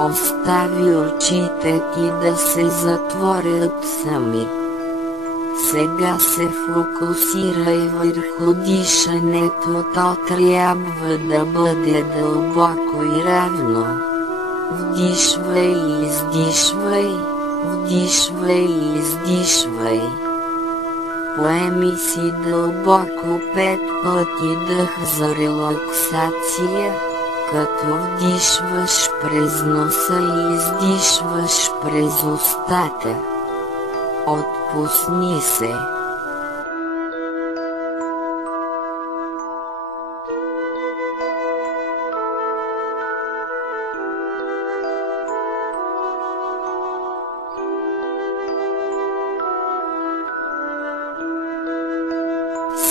Остави очите ти да се затворят сами. Сега се фокусирай върху дишането, то трябва да бъде дълбоко и равно. Вдишвай и издишвай, вдишвай и издишвай. Поеми си дълбоко 5 пъти дъх за релаксация, като вдишваш през носа и издишваш през устата. Отпусни се.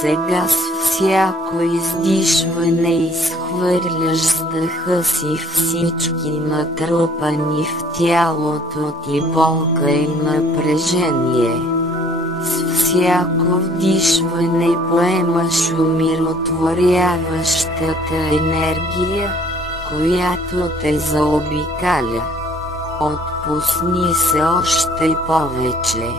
Сега с всяко издишване изхвърляш с дъха си всички натрупани в тялото ти болка и напрежение. С всяко вдишване поемаш умиротворяващата енергия, която те заобикаля. Отпусни се още повече.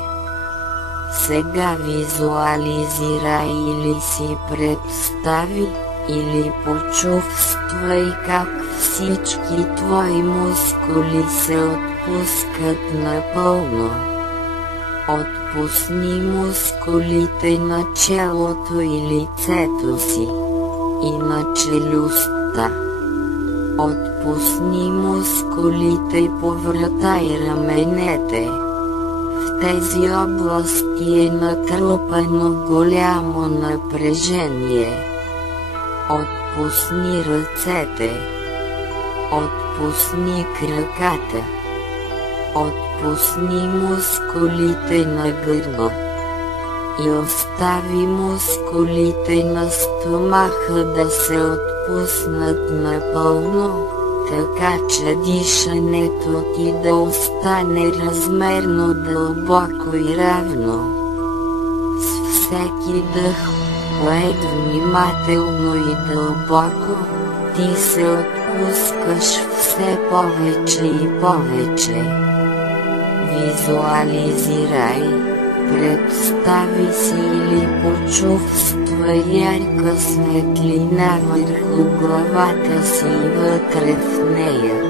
Сега визуализирай или си представи, или почувствай как всички твои мускули се отпускат напълно. Отпусни мускулите на челото и лицето си, и на челюстта. Отпусни мускулите по врата и раменете. В тези области е натрупано голямо напрежение. Отпусни ръцете. Отпусни краката. Отпусни мускулите на гърба. И остави мускулите на стомаха да се отпуснат напълно, така че дишането ти да остане размерно дълбоко и равно. С всеки дъх, поет внимателно и дълбоко, ти се отпускаш все повече и повече. Визуализирай, представи си или почувствай ярка светлина върху главата си и вътре в нея.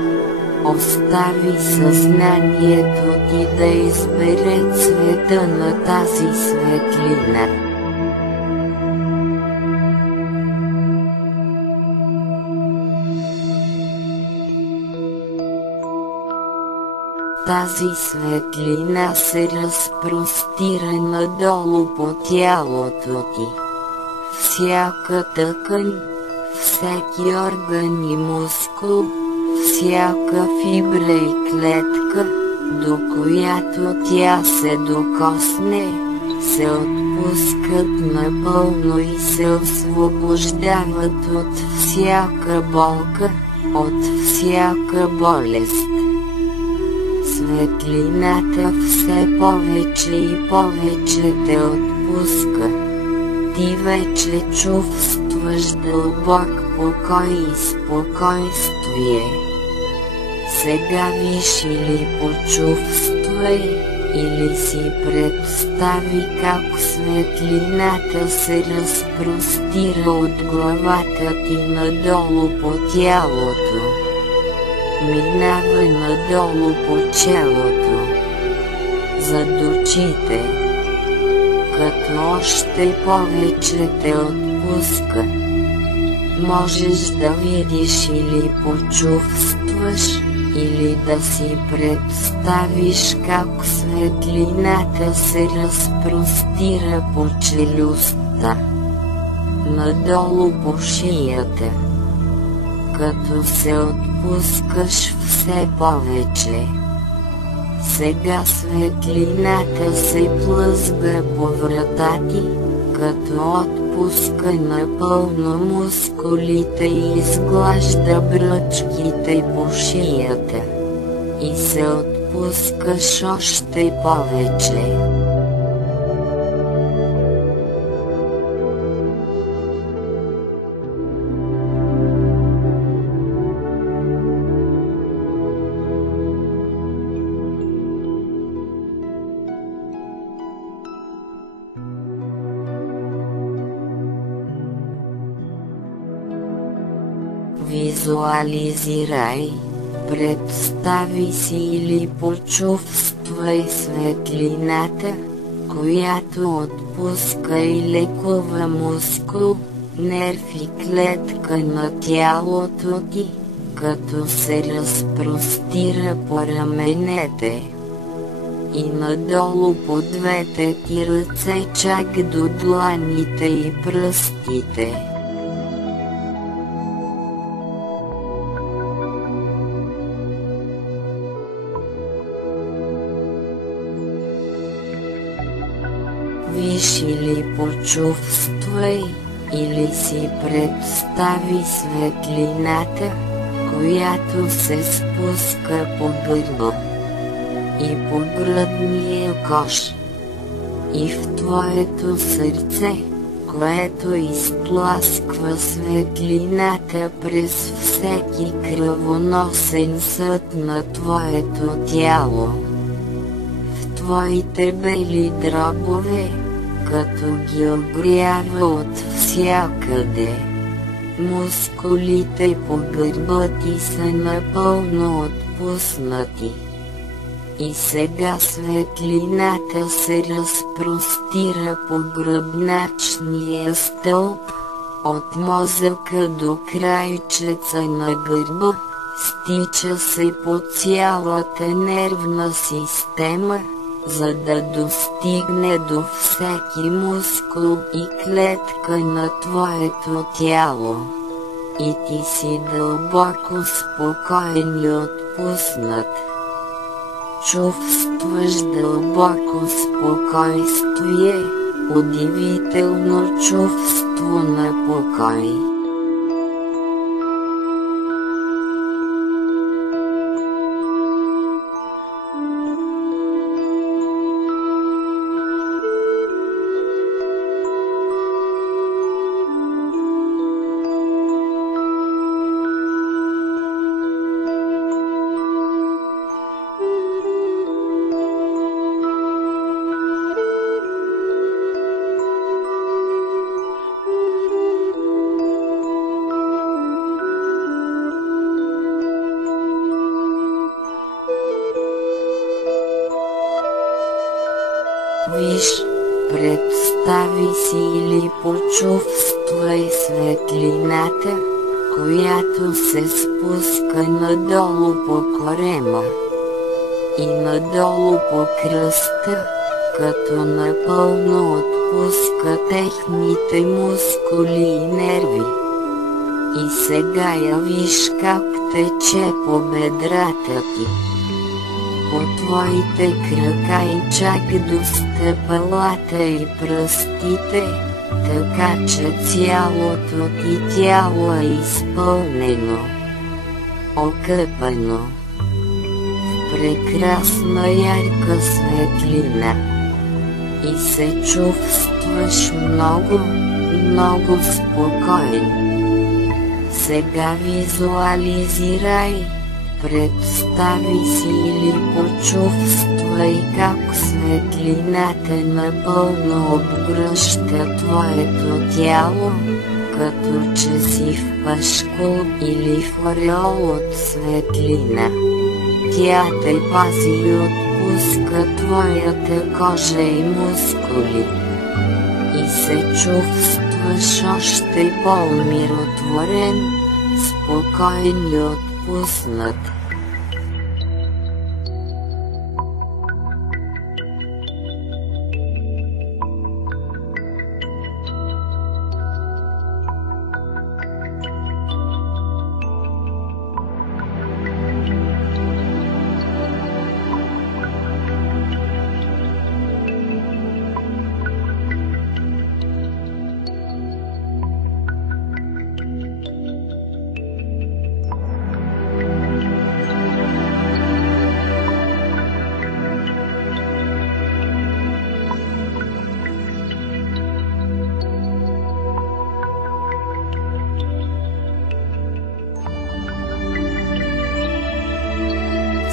Остави съзнанието ти да избере цвета на тази светлина. Тази светлина се разпростира надолу по тялото ти. Всяка тъкан, всеки орган и мускул, всяка фибра и клетка, до която тя се докосне, се отпускат напълно и се освобождават от всяка болка, от всяка болест. Светлината все повече и повече те отпуска. Ти вече чувстваш дълбок покой и спокойствие. Сега виж или почувствай, или си представи как светлината се разпростира от главата ти надолу по тялото. Минава надолу по челото, зад очите, като още повече те отпуска. Можеш да видиш или почувстваш, или да си представиш как светлината се разпростира по челюстта, надолу по шията, като се отпускаш все повече. Сега светлината се плъзга по врата ти, като отпуска напълно мускулите и изглажда бръчките по шията. И се отпускаш още повече. визуализирай, представи си или почувствай светлината, която отпуска и лекува мускул, нерв и клетка на тялото ти, като се разпростира по раменете и надолу по двете ти ръце чак до дланите и пръстите. Виж или почувствай, или си представи светлината, която се спуска по гърба и по гръдния кош, и в твоето сърце, което изтласква светлината през всеки кръвоносен съд на твоето тяло. В твоите бели дробове, като ги огрява от всякъде. Мускулите по гърба ти са напълно отпуснати. И сега светлината се разпростира по гръбначния стълб, от мозъка до крайчеца на гърба, стича се по цялата нервна система, за да достигне до всеки мускул и клетка на твоето тяло. И ти си дълбоко спокоен и отпуснат. Чувстваш дълбоко спокойствие, удивително чувство на покой. Виж, представи си или почувствай светлината, която се спуска надолу по корема и надолу по кръста, като напълно отпуска техните мускули и нерви. И сега я виж как тече по бедрата ти, по твоите крака и чак до стъпалата и пръстите, така че цялото ти тяло е изпълнено, окъпано в прекрасна ярка светлина. И се чувстваш много, много спокоен. Сега визуализирай, представи си или почувствай как светлината напълно обгръща твоето тяло, като че си в пашкул или в ореол от светлина. Тя те пази и отпуска твоята кожа и мускули. И се чувстваш още по-умиротворен, спокоен и отпуснат.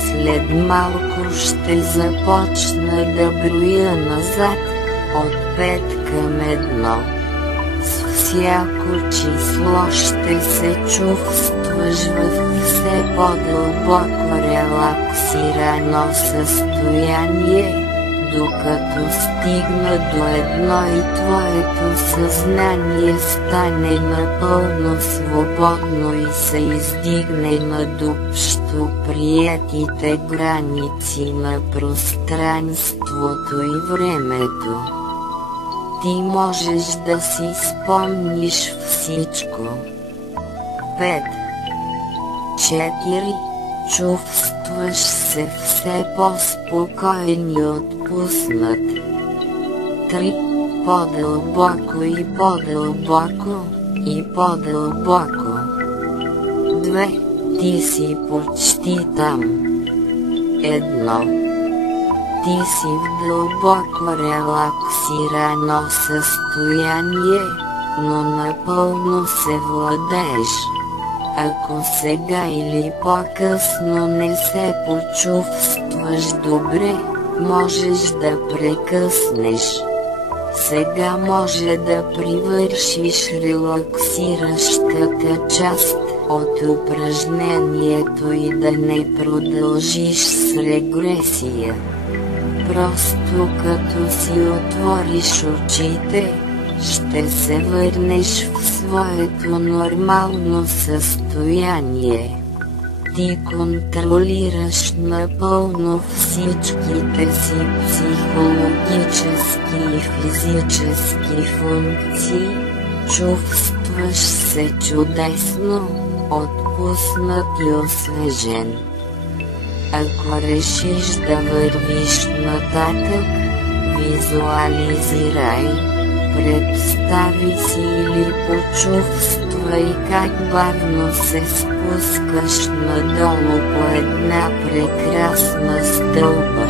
След малко ще започна да броя назад, от 5 към 1. всяко число ще се чувстваш в все по-дълбоко релаксирано състояние, докато стигна до едно и твоето съзнание стане напълно свободно и се издигне над общо приетите граници на пространството и времето. Ти можеш да си спомниш всичко. 5. 4. Чувстваш се все по-спокоен и отпуснат. 3. По-дълбоко и по-дълбоко и по-дълбоко. 2. Ти си почти там. 1. Ти си в дълбоко релаксирано състояние, но напълно се владееш. Ако сега или по-късно не се почувстваш добре, можеш да прекъснеш. Сега може да привършиш релаксиращата част от упражнението и да не продължиш с регресия. Просто като си отвориш очите, ще се върнеш в своето нормално състояние. Ти контролираш напълно всичките си психологически и физически функции, чувстваш се чудесно, отпуснат и освежен. Ако решиш да вървиш нататък, визуализирай, представи си или почувствай как бавно се спускаш надолу по една прекрасна стълба.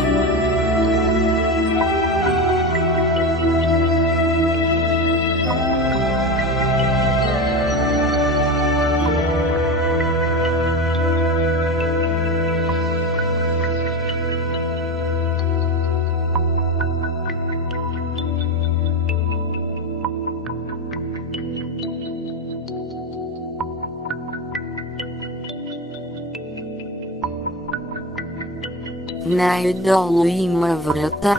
Най-долу има врата,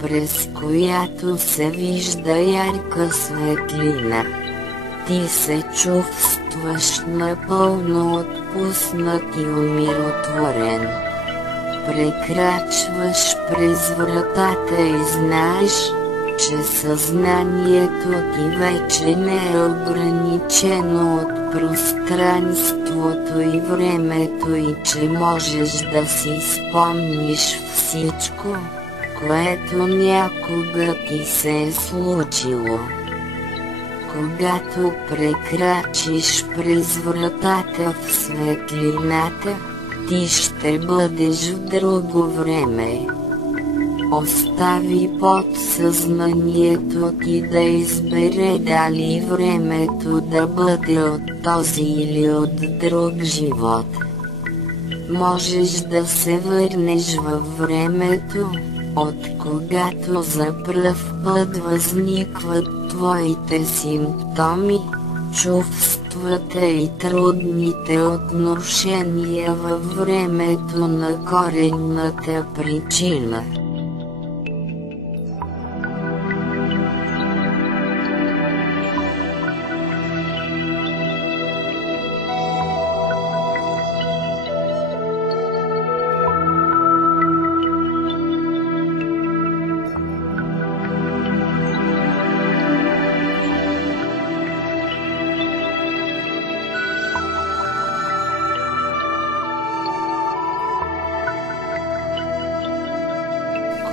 през която се вижда ярка светлина. Ти се чувстваш напълно отпуснат и умиротворен. Прекрачваш през вратата и знаеш, че съзнанието ти вече не е ограничено от пространството и времето и че можеш да си спомниш всичко, което някога ти се е случило. Когато прекрачиш през вратата в светлината, ти ще бъдеш в друго време. Остави подсъзнанието ти да избере дали времето да бъде от този или от друг живот. Можеш да се върнеш във времето, от когато за пръв път възникват твоите симптоми, чувствата и трудните отношения във времето на коренната причина.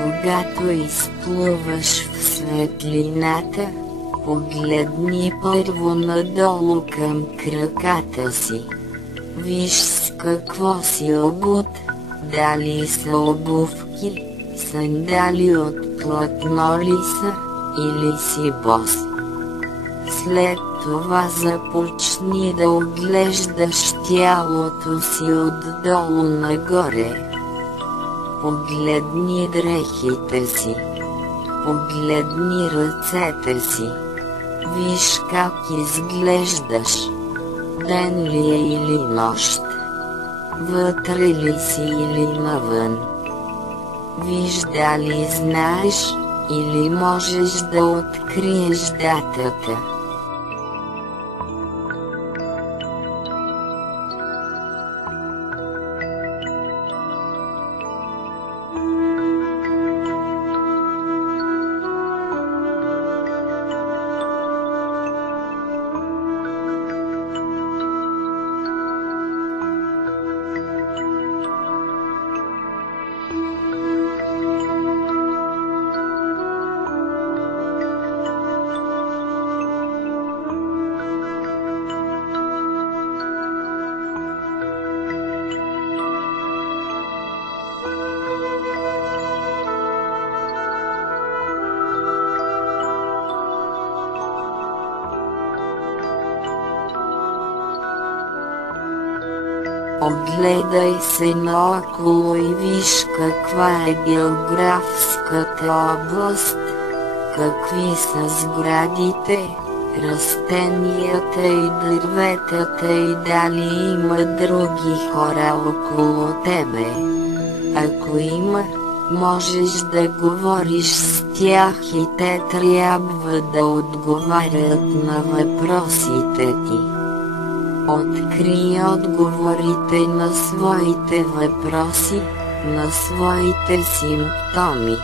Когато изплуваш в светлината, погледни първо надолу към краката си. Виж с какво си обут, дали са обувки, сандали от платно ли са, или си бос. След това започни да оглеждаш тялото си отдолу нагоре. Погледни дрехите си. Погледни ръцете си. Виж как изглеждаш. Ден ли е или нощ? Вътре ли си или навън? Виж дали знаеш, или можеш да откриеш датата. Огледай се наоколо и виж каква е географската област, какви са сградите, растенията и дърветата и дали има други хора около тебе. Ако има, можеш да говориш с тях и те трябва да отговарят на въпросите ти. Открий отговорите на своите въпроси, на своите симптоми.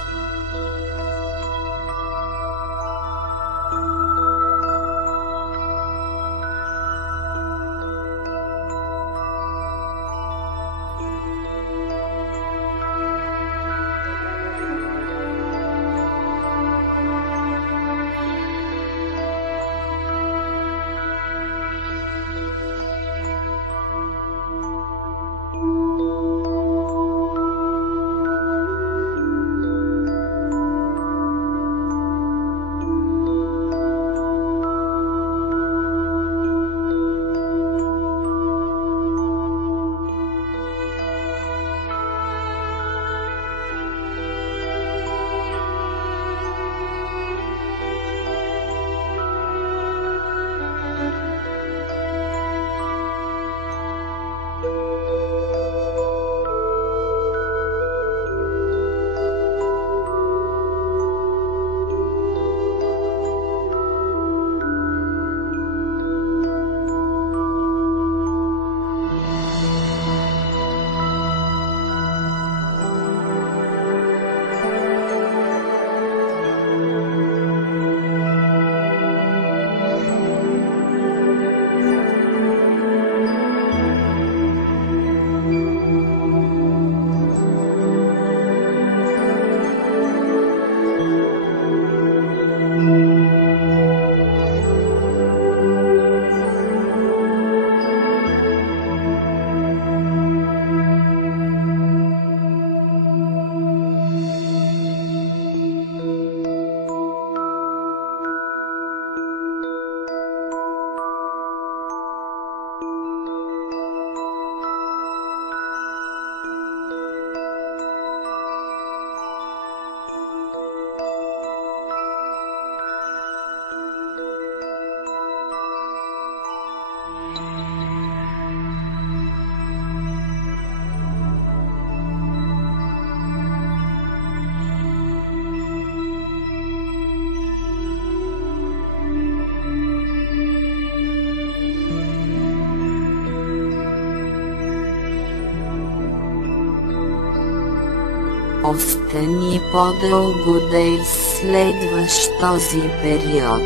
Остани по-дълго да изследваш този период.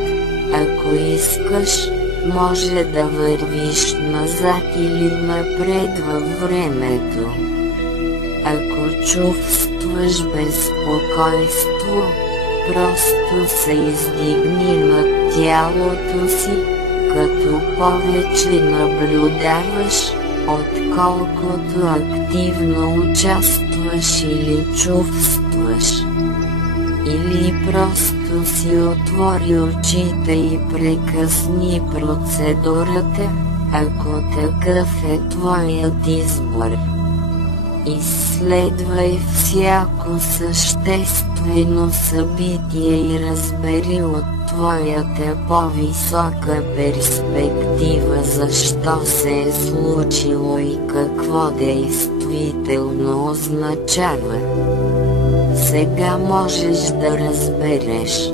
Ако искаш, може да вървиш назад или напред във времето. Ако чувстваш безпокойство, просто се издигни над тялото си, като повече наблюдаваш, отколкото активно участваш или чувстваш. Или просто си отвори очите и прекъсни процедурата, ако такъв е твоят избор. Изследвай всяко съществено събитие и разбери от твоята по-висока перспектива защо се е случило и какво действително означава. Сега можеш да разбереш.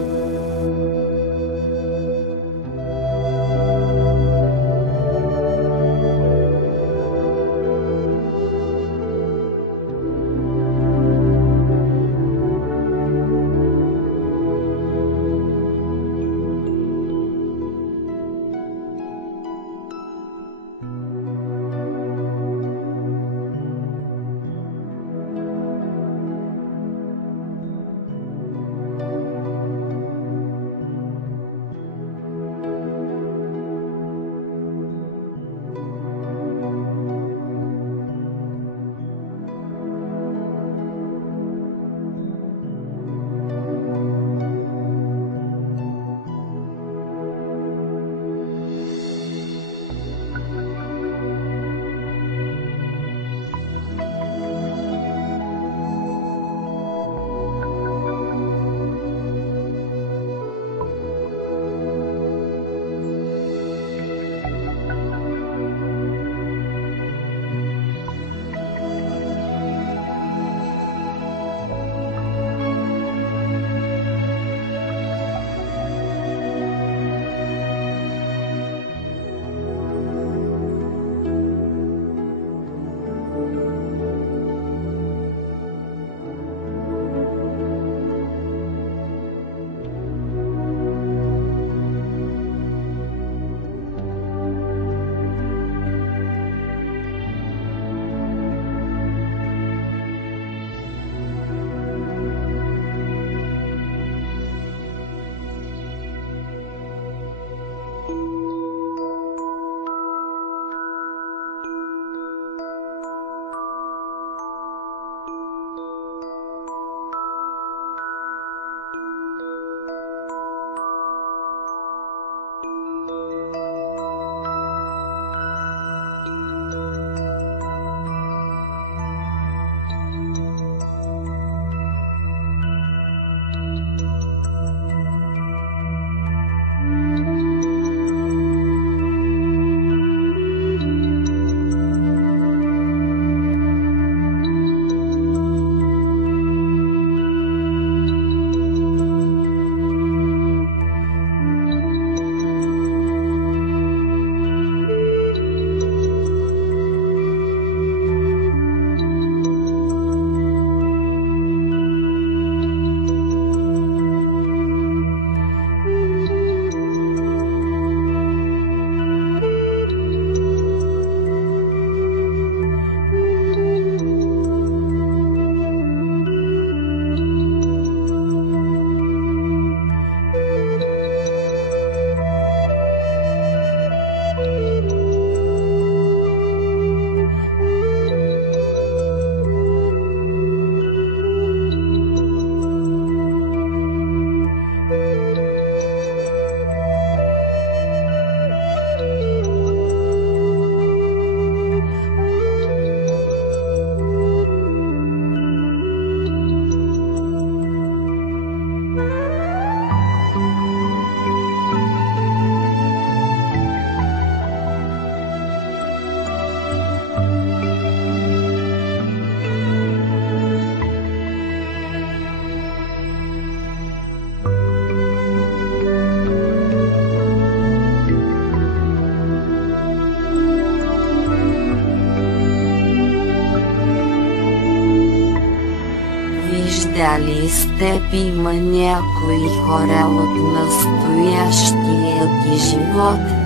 Дали с теб има някои хора от настоящия ти живот?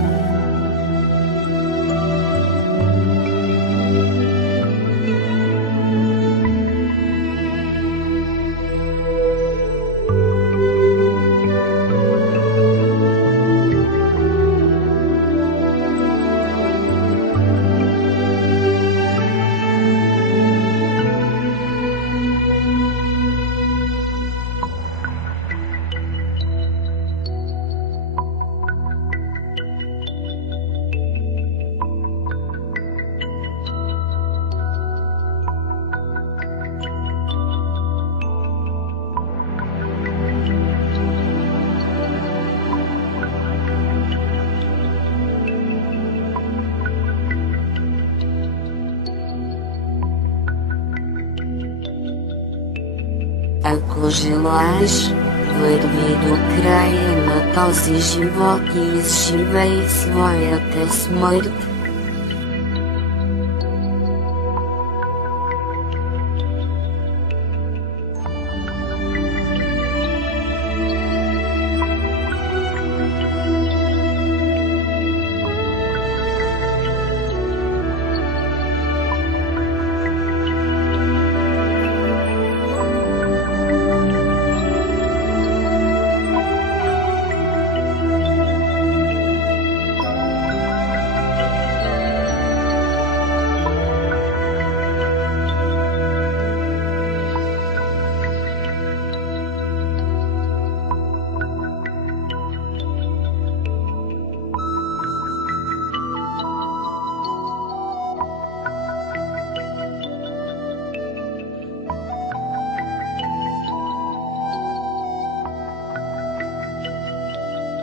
Ако желаеш, върви до края на този живот и изживей своята смърт.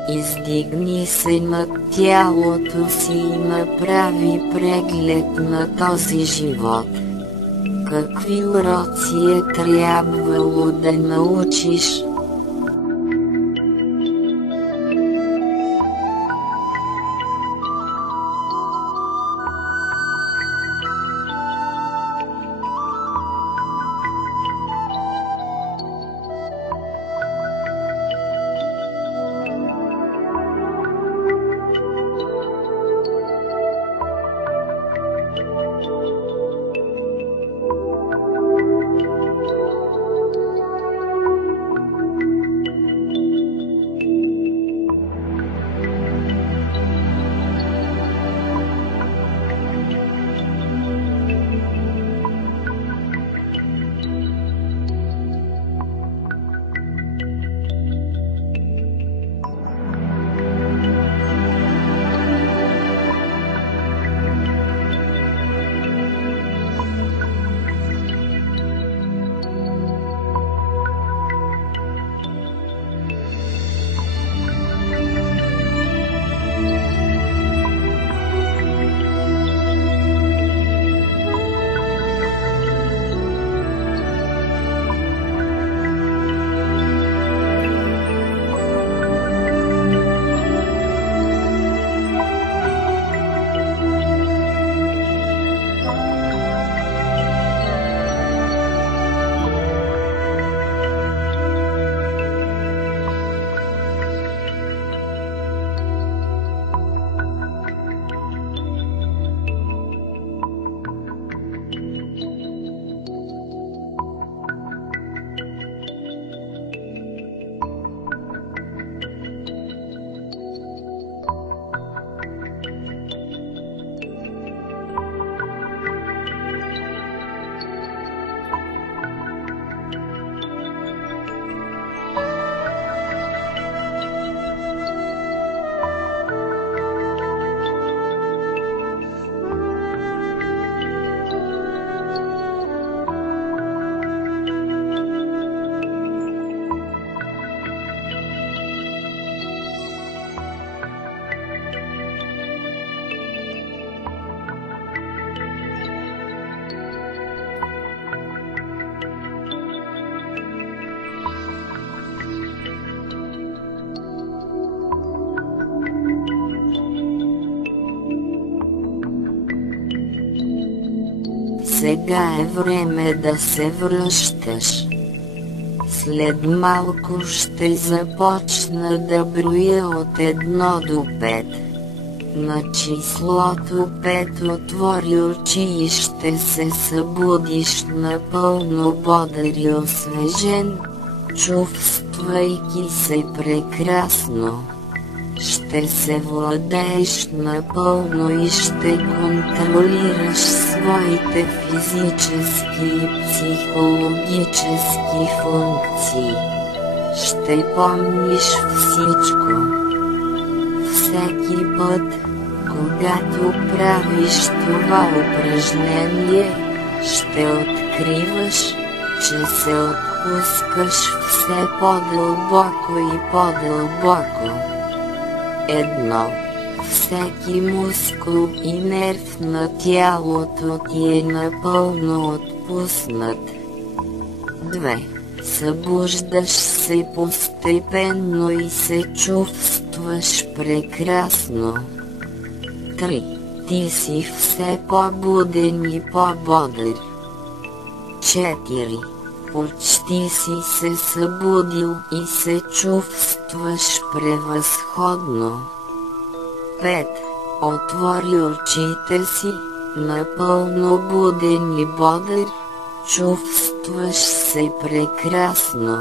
Издигни се над тялото си и направи преглед на този живот. Какви уроци е трябвало да научиш? Сега е време да се връщаш. След малко ще започна да броя от 1 до 5. На числото 5 отвори очи и ще се събудиш напълно бодър и освежен, чувствайки се прекрасно. Ще се владееш напълно и ще контролираш своите физически и психологически функции. Ще помниш всичко. Всеки път, когато правиш това упражнение, ще откриваш, че се отпускаш все по-дълбоко и по-дълбоко. 1. Всеки мускул и нерв на тялото ти е напълно отпуснат. 2. Събуждаш се постепенно и се чувстваш прекрасно. 3. Ти си все по-буден и по-бодър. 4. Почти си се събудил и се чувстваш превъзходно. 5. Отвори очите си, напълно буден и бодър, чувстваш се прекрасно.